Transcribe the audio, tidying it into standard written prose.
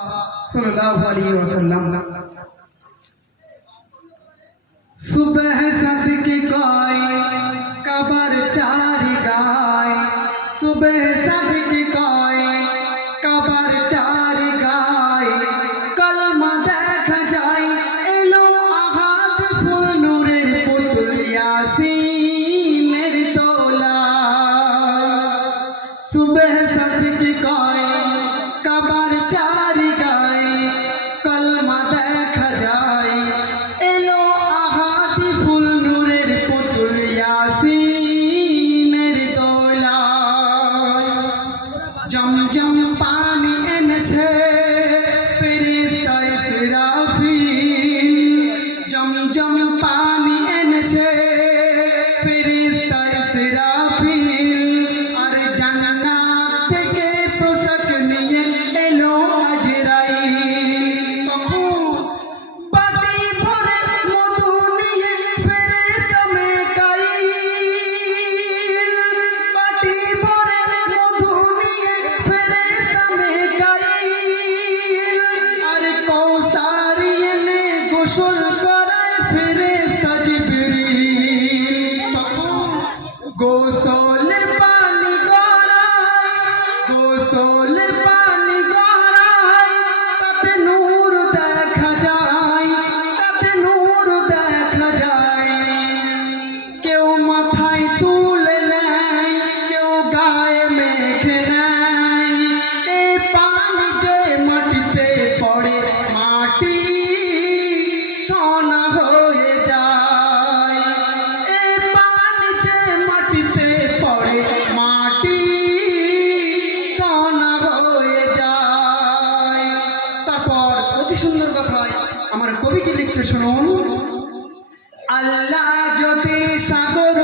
सल्लल्लाहु अलैहि वसल्लम सुबह सदके गाय कबर चारी गाय सुबह सदके गाय कबर चारी गाय कलमा देखा जाए एलो आहाद फुल नूरेर पुतुल यासीনের তোলা सुबह सदके गाय कबर चारी गाय कलमा देखा जाए एलो आहादी फुल नूरेर पुतुल यासीনের দোলা জমজম পানি এনেছে ফেরেশতা ইসরাফিল জমজম পানি এনেছে ফেরেশতা ইসরাফিল আর জান্নাত থেকে পোশাক নিয়ে এলো আজরাইল তখন বাটি ভরে মধু নিয়ে ফেরেশতা মিকাইল বাটি ভরে মধু নিয়ে ফেরেশতা মিকাইল আর কৌসার এনে গোসল করায় ফেরেশতা জিবরিল তখন গোসলের পানি গড়ায় তাতে নূর দেখা যায় কেউ মাথায় তুলে নেয় কেউ গায়ে মেখে নেয় এই পানি যে মাটিতে পড়ে মাটি সোনা হয়ে যায় এই পানি যে মাটিতে পড়ে মাটি সোনা হয়ে যায় তারপর অতি সুন্দর কথায় আমার কবি কি লিখছে শুনুন আল্লাহ যদি সাগর